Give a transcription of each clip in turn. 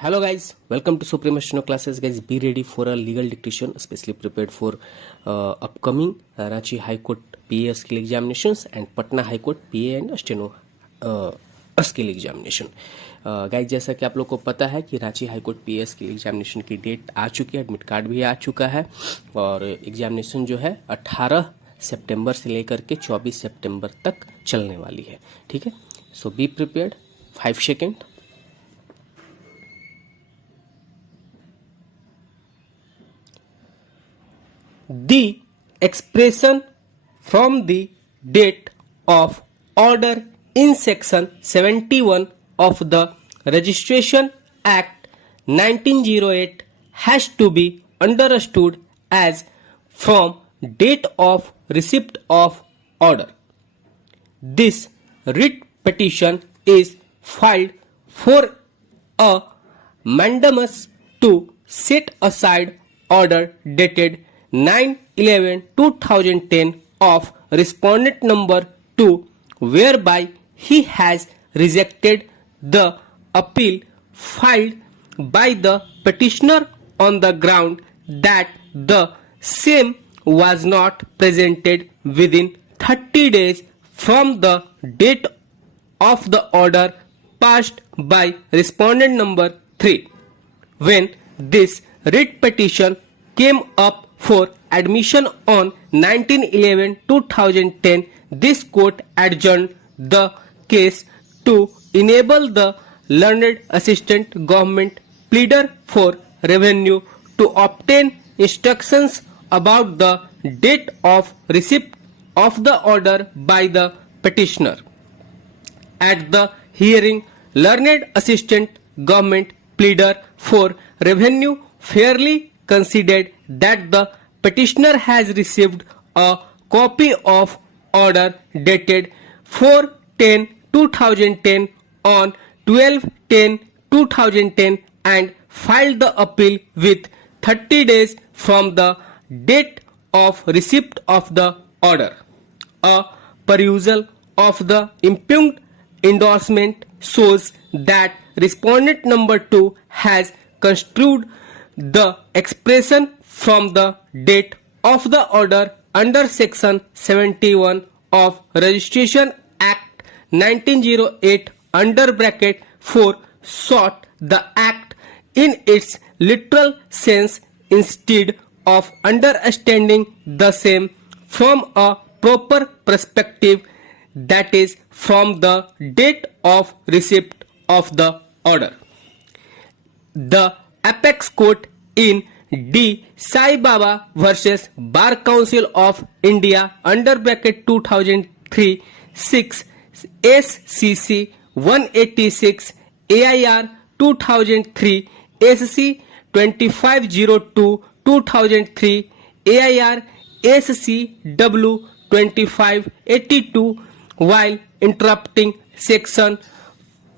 Hello guys, welcome to Supremational Classes. Guys, be ready for a legal dictation, especially prepared for upcoming Ranchi High Court PA skill examinations and Patna High Court PA and steno skill examination. Guys जैसा कि आप लोग को पता है कि Ranchi high court P S skill examination की date आ चुकी है, एडमिट कार्ड भी आ चुका है और एग्जामिनेशन जो है 18 सितंबर से लेकर के 24 सितंबर तक चलने वाली है. ठीक है, so be prepared. 5 second. The expression from the date of order in section 71 of the Registration Act 1908 has to be understood as from date of receipt of order. This writ petition is filed for a mandamus to set aside order dated 9/11/2010 of respondent number 2, whereby he has rejected the appeal filed by the petitioner on the ground that the same was not presented within 30 days from the date of the order passed by respondent number 3. When this writ petition came up for admission on 19/11/2010, this court adjourned the case to enable the learned assistant government pleader for revenue to obtain instructions about the date of receipt of the order by the petitioner. At the hearing, learned assistant government pleader for revenue fairly considered that the petitioner has received a copy of order dated 4/10/2010 on 12/10/2010 and filed the appeal with 30 days from the date of receipt of the order. A perusal of the impugned endorsement shows that respondent number 2 has construed the expression from the date of the order under section 71 of Registration Act 1908 under bracket 4 sought the act in its literal sense instead of understanding the same from a proper perspective, that is from the date of receipt of the order. The apex court in D. Sai Baba versus Bar Council of India under bracket 2003 6 SCC 186 AIR 2003 SC 2502 2003 AIR SCW 2582 while interrupting section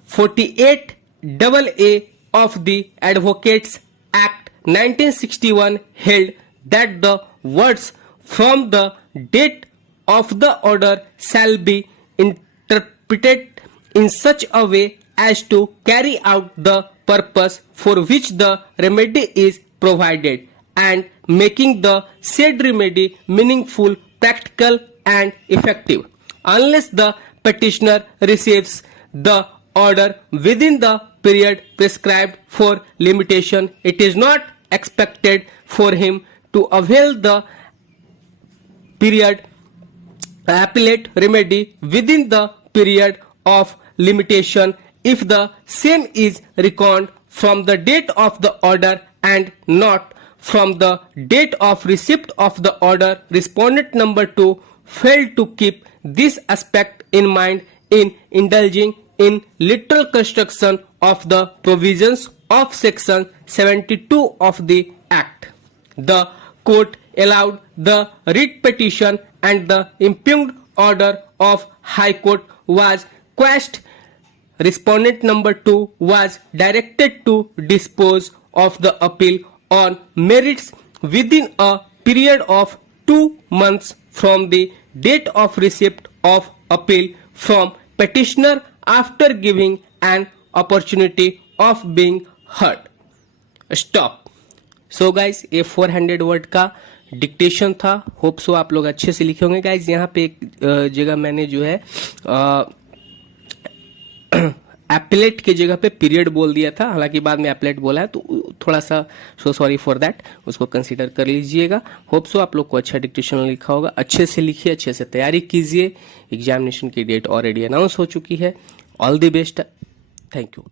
48 AA of the Advocates Act 1961 held that the words from the date of the order shall be interpreted in such a way as to carry out the purpose for which the remedy is provided, and making the said remedy meaningful, practical and effective. Unless the petitioner receives the order within the period prescribed for limitation, it is not expected for him to avail the period appellate remedy within the period of limitation if the same is reckoned from the date of the order and not from the date of receipt of the order. Respondent number 2 failed to keep this aspect in mind in indulging in literal construction of the provisions of section 72 of the Act. The court allowed the writ petition and the impugned order of High Court was quashed. Respondent number 2 was directed to dispose of the appeal on merits within a period of 2 months from the date of receipt of appeal from petitioner after giving an opportunity of being heard. Stop. So guys, ये 400 word का dictation था. Hope so आप लोग अच्छे से लिखे होंगे. Guys यहाँ पे एक जगह मैंने जो है एप्लेट की जगह पे पीरियड बोल दिया था, हालांकि बाद में एप्लेट बोला है, तो थोड़ा सा सो सॉरी फॉर दैट, उसको कंसीडर कर लीजिएगा. होप सो आप लोग को अच्छा डिक्टेशन लिखा होगा. अच्छे से लिखिए, अच्छे से तैयारी कीजिए. एग्जामिनेशन की डेट ऑलरेडी अनाउंस हो चुकी है. All the best. Thank you.